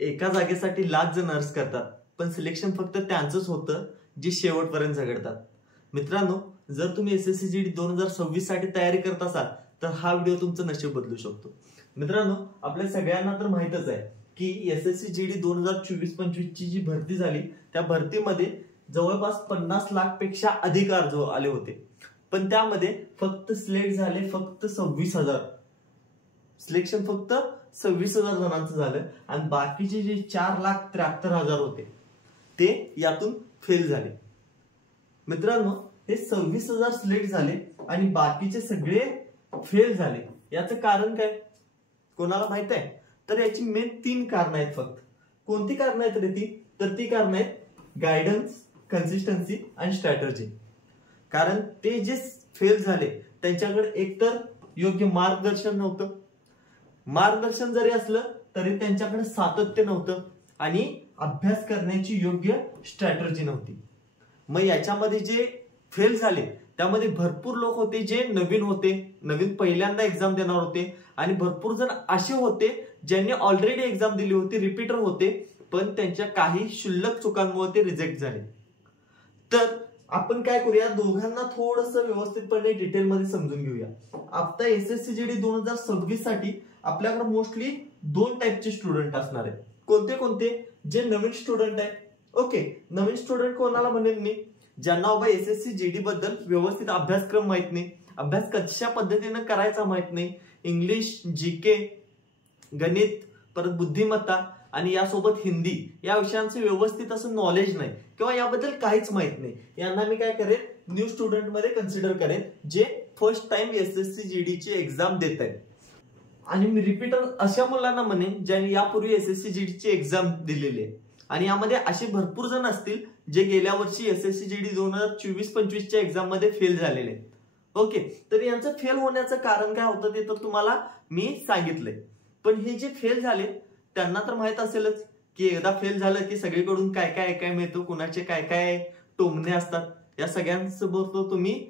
एका जागेसाठी लाख जण अर्ज करतात, पण सिलेक्शन फक्त त्यांचंच होतं जे शेवटपर्यंत झगडतात. मित्रांनो, जर तुम्ही एसएससी जीडी 2026 साठी तयारी करत असाल तर हा व्हिडिओ तुमचं नशीब बदलू शकतो. मित्रांनो, आपल्या सगळ्यांना तर माहितच आहे की एसएससी जीडी 2024-25 ची जी भरती झाली त्या भरतीमध्ये जवळपास 50 लाख पेक्षा अधिक अर्ज आले होते, पण त्यामध्ये फक्त सिलेक्ट झाले फक्त 26,000. सिलेक्शन फक्त 26,000 जणांचं झालं आणि बाकीचे जे 4,73,000 होते ते यातून फेल झाले. मित्रांनो, हे 26,000 सिलेक्ट झाले आणि बाकीचे सगळे फेल झाले. याचं कारण काय कोणाला माहित आहे? तर याची मेन 3 कारण आहेत फक्त. कोणती कारण आहेत रे ती? तर ती कारण आहेत गायडन्स, कन्सिस्टन्सी आणि स्ट्रॅटर्जी. कारण ते जे फेल झाले त्यांच्याकडे एकतर योग्य मार्गदर्शन नव्हतं, मार्गदर्शन जरी असलं तरी त्यांच्याकडे सातत्य नव्हतं आणि अभ्यास करण्याची योग्य स्ट्रॅटर्जी नव्हती. मग याच्यामध्ये जे फेल झाले त्यामध्ये भरपूर लोक होते जे नवीन होते, नवीन पहिल्यांदा एक्झाम देणार होते आणि भरपूर जण असे होते ज्यांनी ऑलरेडी एक्झाम दिली होती, रिपीटर होते, पण त्यांच्या काही क्षुल्लक चुकांमुळे ते रिजेक्ट झाले. तर आपण काय करूया, दोघांना थोडंसं व्यवस्थितपणे डिटेलमध्ये समजून घेऊया. आता एसएससी जीडी 2026 साठी आपल्याकडे मोस्टली 2 टाईपचे स्टुडंट असणार आहेत. कोणते कोणते? जे नवीन स्टुडंट आहे. ओके, नवीन स्टुडंट कोणाला म्हणेन मी? ज्यांना बाबा एसएससी जीडी बद्दल व्यवस्थित अभ्यासक्रम माहित नाही, अभ्यास कशा पद्धतीने करायचा माहित नाही, इंग्लिश, जीके, गणित, परत बुद्धिमत्ता आणि यासोबत हिंदी या विषयांचं व्यवस्थित असं नॉलेज नाही किंवा याबद्दल काहीच माहित नाही. यांना मी काय करेन, न्यू स्टुडंट मध्ये कन्सिडर करेन जे फर्स्ट टाइम एसएससी जीडी ची एक्झाम देत आहेत. आणि मी रिपीटर अशा मुलांना म्हणेन ज्यांनी यापूर्वी एसएससी जीडी ची एक्झाम दिलेली आहे. आणि यामध्ये असे भरपूर जण असतील जे गेल्या वर्षी एसएससी जीडी 2024-25 च्या एक्झाम मध्ये फेल झालेले आहेत. ओके, तर यांचं फेल होण्याचं कारण काय होतं ते तर तुम्हाला मी सांगितलंय. पण हे जे फेल झाले त्यांना तर माहित असेलच की एकदा फेल झालं की सगळीकडून काय काय ऐकाय मिळतं, कुणाचे काय काय टोमणे असतात. या सगळ्यांसोबत तुम्ही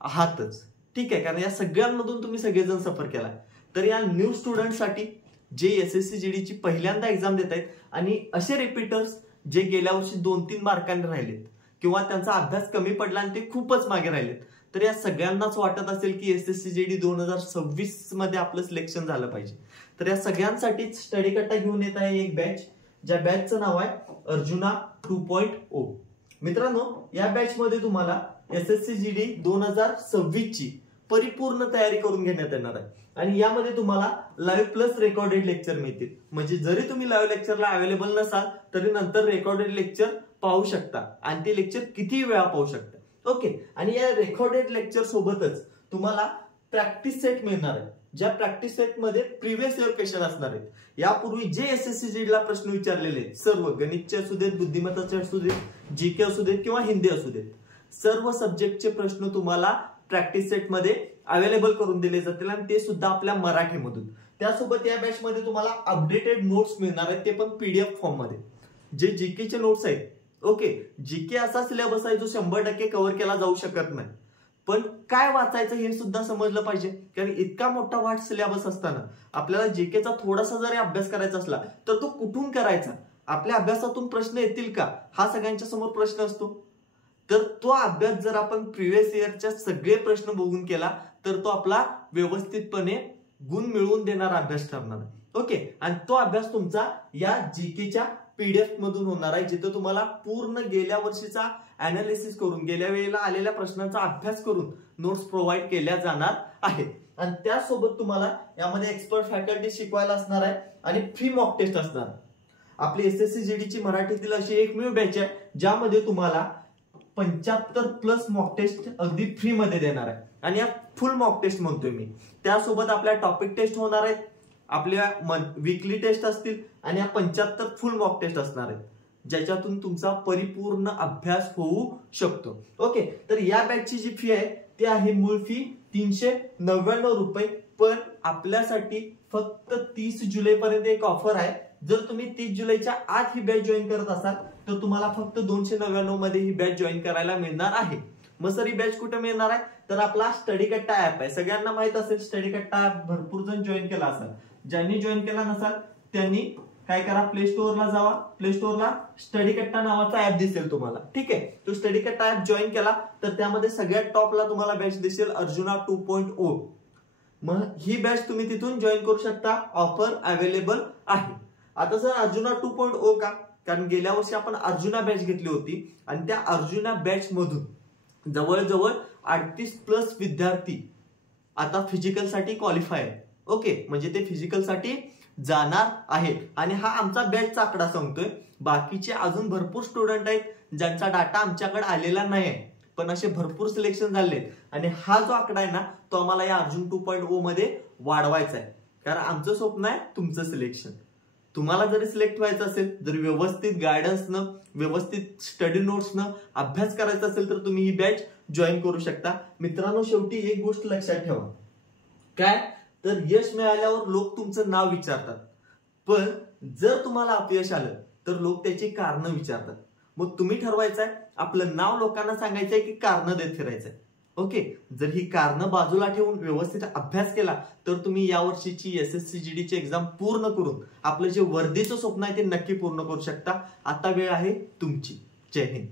आहातच, ठीक आहे, कारण या सगळ्यांमधून तुम्ही सगळेजण सफर केलाय. तर या न्यू स्टुडंटसाठी जे एसएससी जीडी ची पहिल्यांदा एक्झाम देत आहेत आणि असे रिपीटर्स जे गेल्या वर्षी 2-3 मार्कांनी राहिलेत किंवा त्यांचा अभ्यास कमी पडला आणि ते खूपच मागे राहिलेत, तर या सगळ्यांनाच वाटत असेल की एसएससी जीडी 2026 मध्ये आपलं सिलेक्शन झालं पाहिजे. तर या सगळ्यांसाठी स्टडी कट्टा घेऊन येत आहे एक बॅच, ज्या बॅचचं नाव आहे अर्जुना 2.0. मित्रांनो, या बॅच मध्ये तुम्हाला एसएससी जीडी 2026 ची परिपूर्ण तयारी करून घेण्यात येणार आहे आणि यामध्ये तुम्हाला लाईव्ह प्लस रेकॉर्डेड लेक्चर मिळतील. म्हणजे जरी तुम्ही लाईव्ह लेक्चरला अवेलेबल नसाल तरी नंतर रेकॉर्डेड लेक्चर पाहू शकता आणि ते लेक्चर किती वेळा पाहू शकता. ओके, आणि या रेकॉर्डेड लेक्चर सोबतच तुम्हाला प्रॅक्टिस सेट मिळणार आहे, ज्या प्रॅक्टिस सेट मध्ये प्रिव्हियस इयर क्वेश्चन असणार आहेत. यापूर्वी जे एसएससी जीडी ला प्रश्न विचारलेले आहेत सर्व, गणितचे असू देत, बुद्धिमत्ताचे असू देत, जीके असू देत किंवा हिंदी असू देत, सर्व सब्जेक्टचे प्रश्न तुम्हाला प्रॅक्टिस सेट मध्ये अवेलेबल करून दिले जातील आणि ते सुद्धा आपल्या मराठीमधून. त्यासोबत या बॅच मध्ये तुम्हाला अपडेटेड नोट्स मिळणार आहेत, ते पण पीडीएफ फॉर्म मध्ये. जे जीकेचे नोट्स आहेत, ओके, जीके असा सिलेबस आहे जो 100% कव्हर केला जाऊ शकत नाही, पण काय वाचायचं हे सुद्धा समजलं पाहिजे. कारण इतका मोठा वाट सिलेबस असताना आपल्याला जीकेचा थोडासा जरी अभ्यास करायचा असला तर तो कुठून करायचा, आपल्या अभ्यासातून प्रश्न येतील का, हा सगळ्यांच्या समोर प्रश्न असतो. तर तो अभ्यास जर आपण प्रिव्हियस इयरच्या सगळे प्रश्न बघून केला तर तो आपला व्यवस्थितपणे गुण मिळवून देणारा अभ्यास ठरणार आहे. ओके, आणि तो अभ्यास तुमचा या जीकेच्या पीडीएफ मधून होणार आहे, जिथे तुम्हाला पूर्ण गेल्या वर्षीचा अनालिसिस करून, गेल्या वेळेला आलेल्या प्रश्नांचा अभ्यास करून नोट्स प्रोव्हाइड केल्या जाणार आहेत. आणि त्यासोबत तुम्हाला यामध्ये एक्सपर्ट फॅकल्टी शिकवायला असणार आहे आणि फ्री मॉक टेस्ट असणार. आपली एसएससी जीडी ची मराठीतील अशी एकमेव बॅच आहे ज्यामध्ये तुम्हाला 75+ मॉक टेस्ट अगदी फ्री मध्ये देणार आहे. आणि या फुल मॉक टेस्ट म्हणतोय मी. त्यासोबत आपल्या टॉपिक टेस्ट होणार आहेत, आपल्या वीकली टेस्ट असतील आणि या 75 फुल मॉक टेस्ट असणार आहेत, ज्याच्यातून तुमचा परिपूर्ण अभ्यास होऊ शकतो. ओके, तर या बॅचची जी फी आहे ती आहे मूळ फी 399 रुपये. पण आपल्यासाठी फक्त 30 जुलै पर्यंत एक ऑफर आहे. जर तुम्ही 30 जुलैच्या आत ही बॅच जॉईन करत असाल तर तुम्हाला फक्त 299 मध्ये ही बॅच जॉईन करायला मिळणार आहे. मग सर ही बॅच कुठे मिळणार आहे? तर आपला स्टडी कट्टा ऍप आहे, सगळ्यांना माहित असेल. स्टडी कट्टा ऍप भरपूर जण जॉईन केला असाल, ज्यांनी जॉईन केला नसाल त्यांनी काय करा, प्ले स्टोअरला जावा. प्ले स्टोअरला स्टडी कट्टा नावाचा ऍप दिसेल तुम्हाला. ठीक आहे, तो स्टडी कट्टा ऍप जॉईन केला तर त्यामध्ये सगळ्यात टॉपला तुम्हाला बॅच दिसेल अर्जुना 2.0. मग ही बॅच तुम्ही तिथून जॉईन करू शकता. ऑफर अवेलेबल आहे. आता सर अर्जुना 2.0 का? कारण गेल्या वर्षी आपण अर्जुना बॅच घेतली होती आणि त्या अर्जुना बॅच मधून जवळजवळ 38+ विद्यार्थी आता फिजिकल साठी क्वालिफाय आहे. ओके, म्हणजे ते फिजिकल साठी जाणार आहेत. आणि हा आमचा बॅचचा आकडा सांगतोय. बाकीचे अजून भरपूर स्टुडंट आहेत ज्यांचा डाटा आमच्याकडे आलेला नाही, पण असे भरपूर सिलेक्शन झाले. आणि हा जो आकडा आहे ना, तो आम्हाला या अर्जुन 2.0 मध्ये वाढवायचा आहे. कारण आमचं स्वप्न आहे तुमचं सिलेक्शन. तुम्हाला जरी सिलेक्ट व्हायचं असेल, जर व्यवस्थित गायडन्सनं, व्यवस्थित स्टडी नोट्सनं अभ्यास करायचा असेल तर तुम्ही ही बॅच जॉईन करू शकता. मित्रांनो, शेवटी एक गोष्ट लक्षात ठेवा, काय तर यश मिळाल्यावर लोक तुमचं नाव विचारतात, पण जर तुम्हाला अपयश आलं तर लोक त्याची कारणं विचारतात. मग तुम्ही ठरवायचंय आपलं नाव लोकांना सांगायचंय की कारणं देत फिरायचंय. ओके, जर ही कारणं बाजूला ठेवून व्यवस्थित अभ्यास केला तर तुम्ही या वर्षीची SSCGD ची एक्झाम पूर्ण करून आपलं जे वर्दीचं स्वप्न आहे ते नक्की पूर्ण करू शकता. आता वेळ आहे तुमची. जय हिंद.